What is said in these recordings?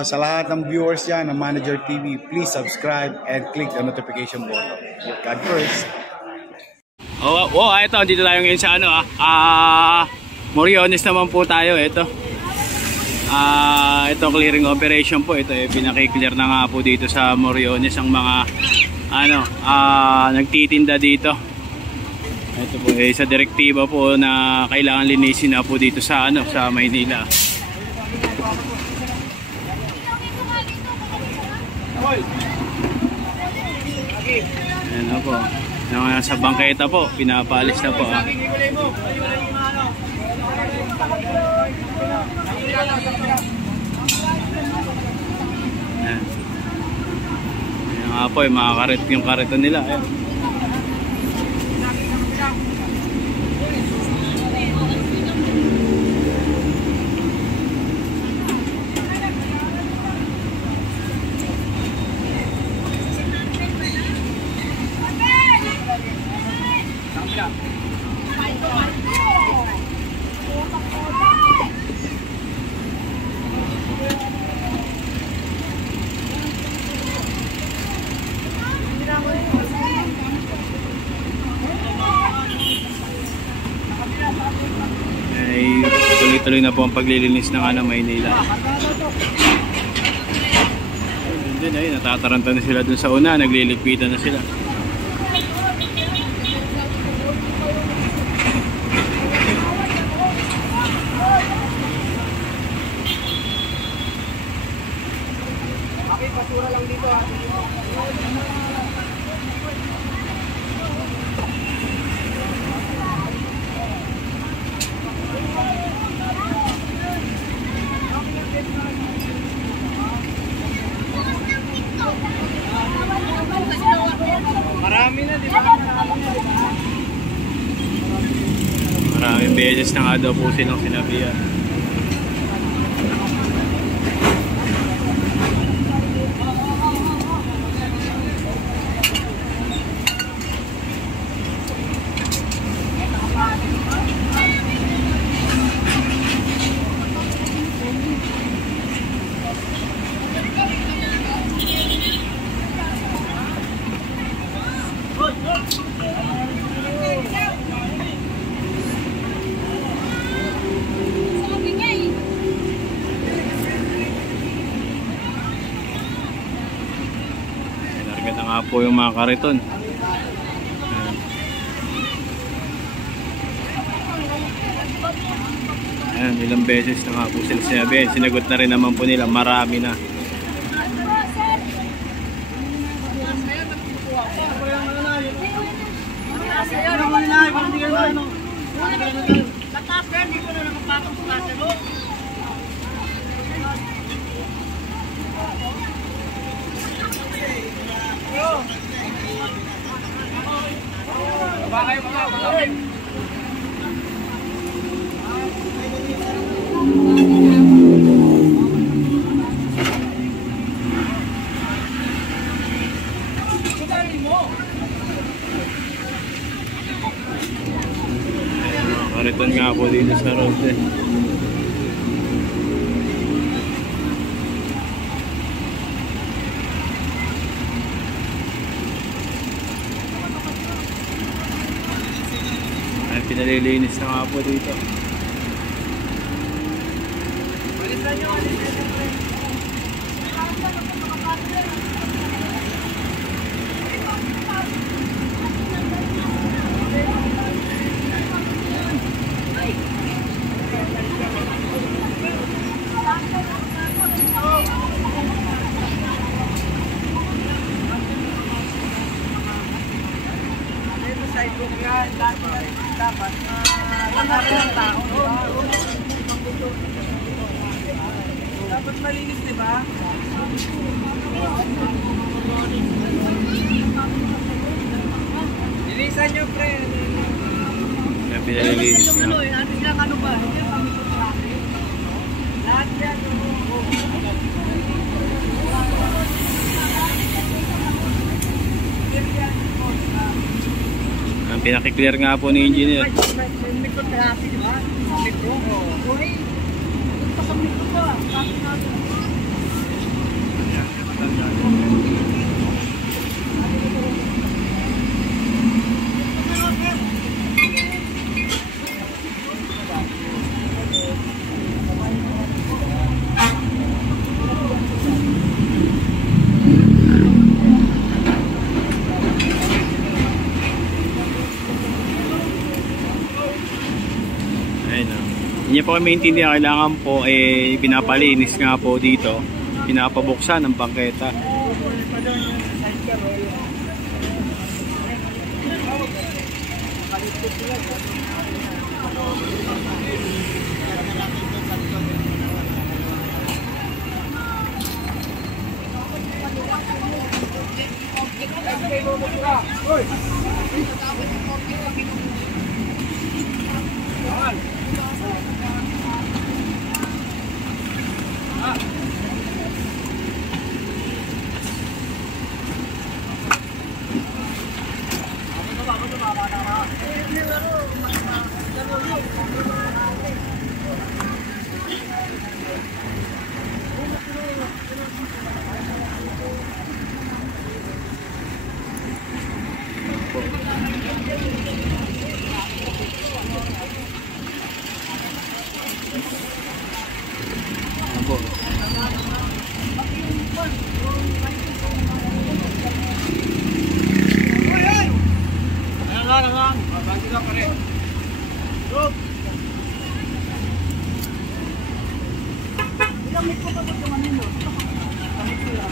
sa lahat ng viewers dyan ng Manager TV, please subscribe and click the notification button. God first. Ito, dito tayo ngayon sa Moriones naman po tayo. Ito clearing operation po. Ito pinaki-clear na nga po dito sa Moriones ang mga nagtitinda dito. Ito po sa direktiba po na kailangan linisin na po dito sa sa Maynila. Ayan na po. Sa bangketa po, pinapaalis na po. Ayan. Ayan nga po, yung kariton nila. Ayan. Tuloy-tuloy na po ang paglilinis ng Maynila. Then ay natataranta na sila dun sa una, nagliligpitan na sila. Basura lang dito. Marami na, di ba? Maraming beses na nga daw po silang sinabihan. Nargata nga po yung mga kariton. Ayan, ilang beses na nga po sila sinabi. Sinagot na rin naman po nila, marami na. Kariton nga po dito sa road Ay, pinalilinis na nga po dito. Dapat marami ng tao, di ba? Dapat malinis, di ba? Linisan nyo, pre. Yan, pinalilinis nga. Ano ba? Lahat yan. Ang pinaki-clear nga po ni engineer. Hindi po kami maintindihan, kailangan po pinapalinis nga po dito, pinapabuksan ng bangketa.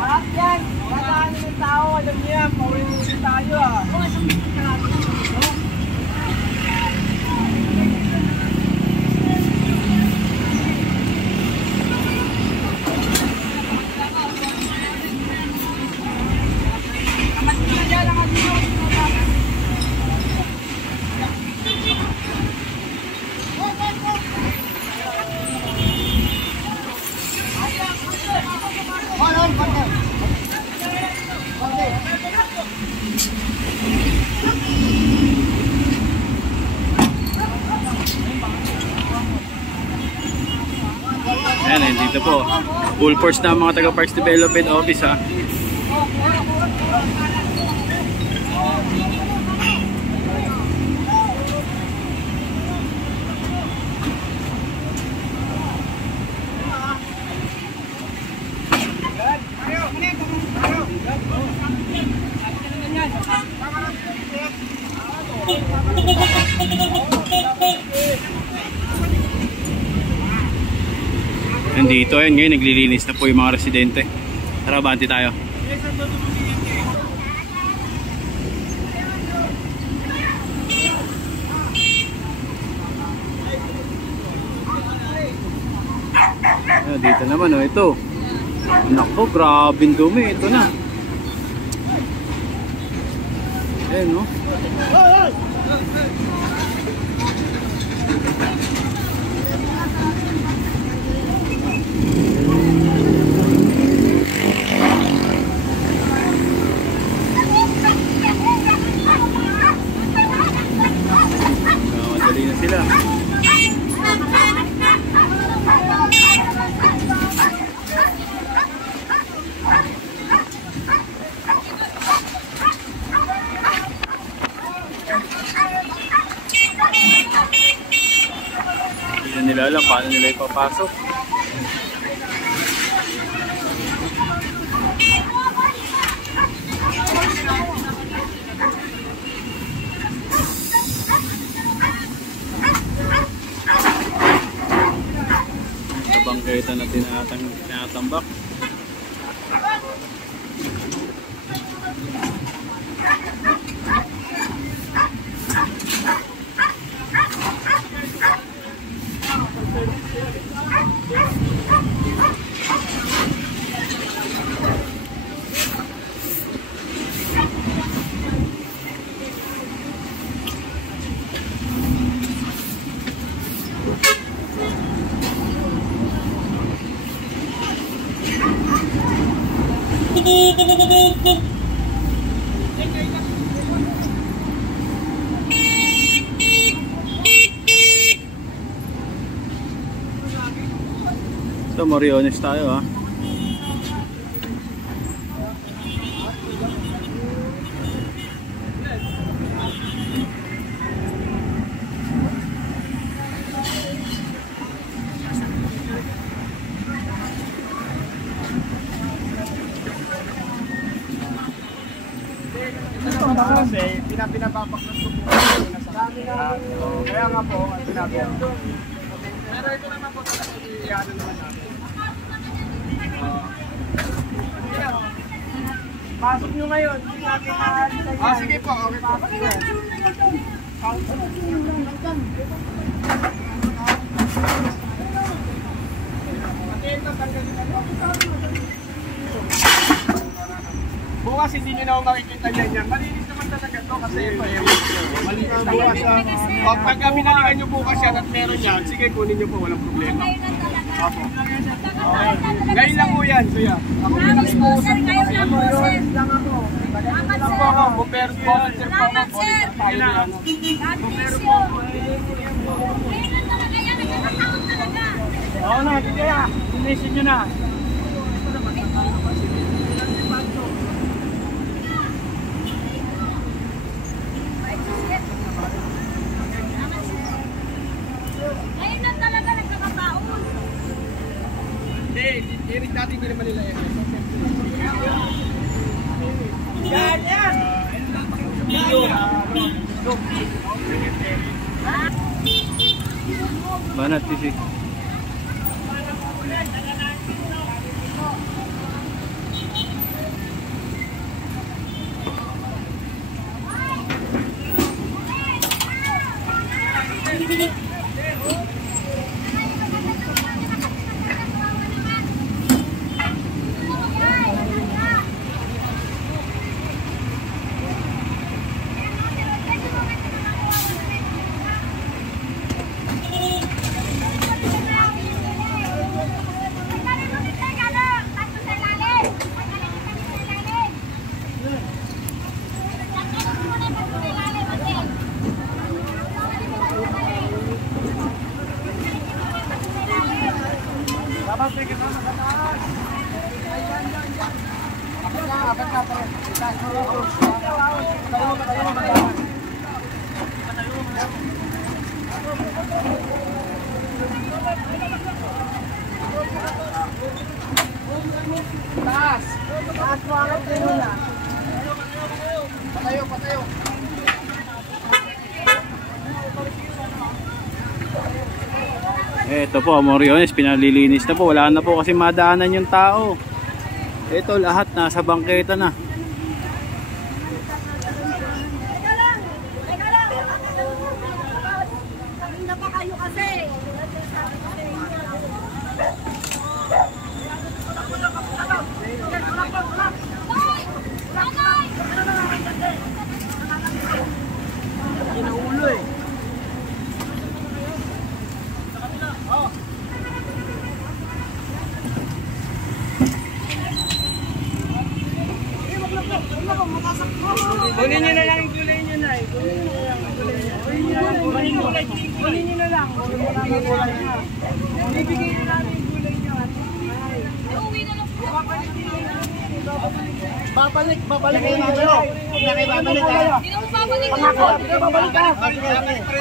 Harap yan! Mataan ng tao, alam niyo yan, pauwi tayo ah. Ayan, dito po. Full force na mga taga Parks Development Office ha. Nandito ayun, ngayon naglilinis na po yung mga residente. Tara, banti tayo. Dito naman oh, ito. Nako, grabing dumi. Ito na. Ayan oh. Madali na sila. Hindi na nila alam paano nila ipapasok. Bangketa na tinatambak. So, Moriones tayo ha. Kasi pinapapaklas ko po na sa kanila. Kaya nga po, ang sinabi ko. Pero ito naman po talaga i-ano naman natin. Pasok nyo ngayon. Sige po, okay po. Bukas hindi nyo na ako makikita yan. Malinis naman talaga to kasi ito eh. Malinis talaga siya. Pag pinalikan nyo bukas yan at meron yan, sige kunin nyo po, walang problema. Opo. Okay. Ngayon lang po yan, kuya. Ako po lang po. Ngayon po yun. Lang ako. Lang po ako. Bumpero po. Salamat sir. Tayo na ano. Bumpero po. Ngayon lang talaga yan. Nagkakataon talaga. Oo na, hindi kaya. Inisin nyo na. Ngayon lang talaga nagkakataon. Hindi, dati hindi naman nila yan. Yan, yan. Banat sisi. Taas. Taas mo ang kayo na. Patayo, patayo. Ito po, Moriones, pinalilinis na po. Wala na po kasi madaanan yung tao. Ito lahat nasa bangketa na. Teka lang. Teka lang. Kanina pa kayo kasi. Inuulo eh. Kunin nyo na lang yung gulay nyo na eh. Kunin nyo na lang yung gulay nyo. Kunin nyo na lang. Bibigay nyo namin yung gulay nyo. Uwi na lang po. Babalik kayo na kayo. Huwag na kayo babalik ha. Hindi na mo babalik. Babalik ka.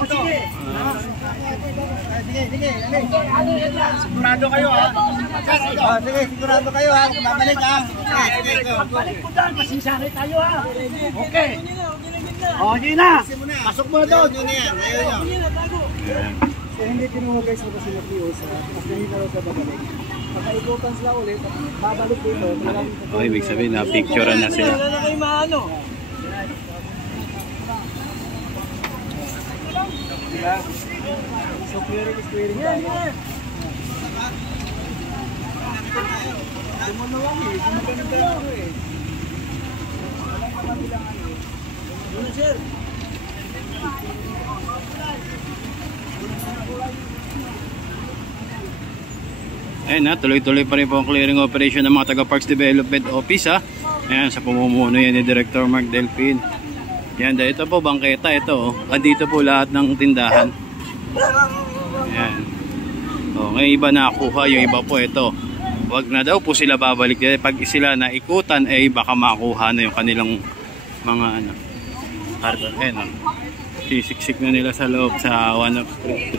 Sige. Sigurado kayo ha. Sige, sigurado kayo ha. Babalik ha. Pagbalik ko dyan, masisanay tayo ha. Okay. O, yun na. Pasok mo doon. Yun yan. Ayaw nyo. So, hindi kinuha guys mo kasi nakiusa. Tapos nahina daw sa babalik. Pagkaikutan sila ulit, babalik dito. Oh, ibig sabihin na picturean na sila. Wala na kayo maano. Diba? So, clearing is clearing. Yeah. Sumunuwang eh. Sumaganda ako eh. Walang kapabilang ano eh. Yun sir. Ayun na, tuloy-tuloy pa rin po ang clearing operation ng mga taga Parks Development Office ha. Ayan, sa pamumuno yan ni Director Mark Delpin. Yan, ito po bangketa, ito oh. Andito po lahat ng tindahan. Ayan. O, ngayon iba nakuha, yung iba po ito. Wag na daw po sila babalik. Pag sila naikutan, eh baka makuha na yung kanilang mga ano. Cargo. Ayan oh. Sisiksik na nila sa loob sa one of street.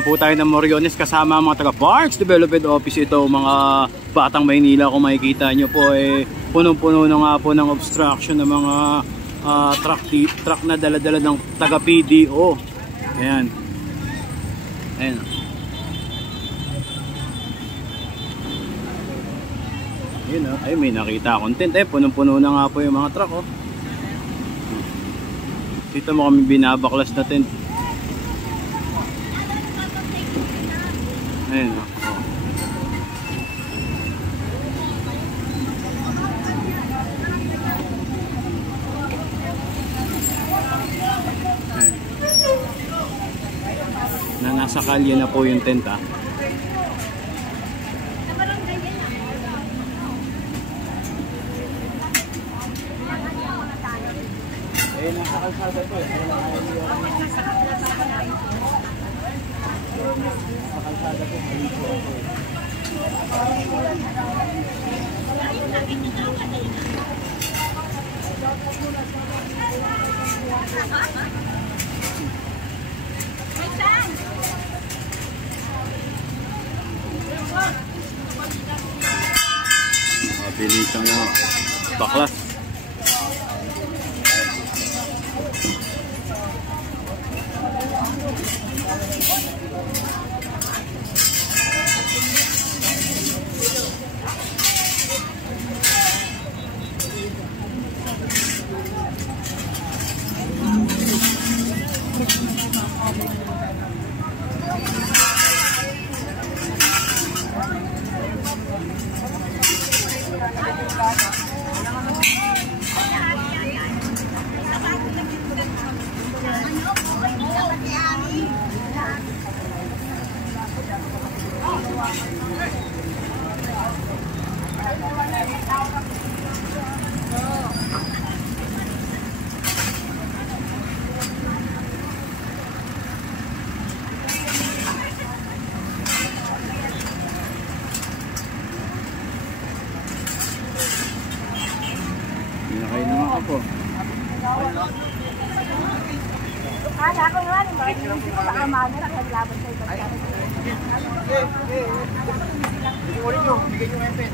Dumaan po tayo ng Moriones kasama ang mga taga Parks Development Office. Ito mga Batang Maynila, kung makikita nyo po punong-puno na nga po ng obstruction ng mga truck na dala-dala ng taga PDO. Ayan. Ayan. Yun, ay may nakita akong tent. Punong-puno na nga po yung mga truck. Dito mo kami binabaklas na tent. Ayun, na nasa kalye na po yung tent, ha. Nasa kalsada po. Mabilis ang baklas. Pinakain naman ako po. Kala ko nga, baka maano na kaglaban sa ibang. Bigyan nyo yung pen.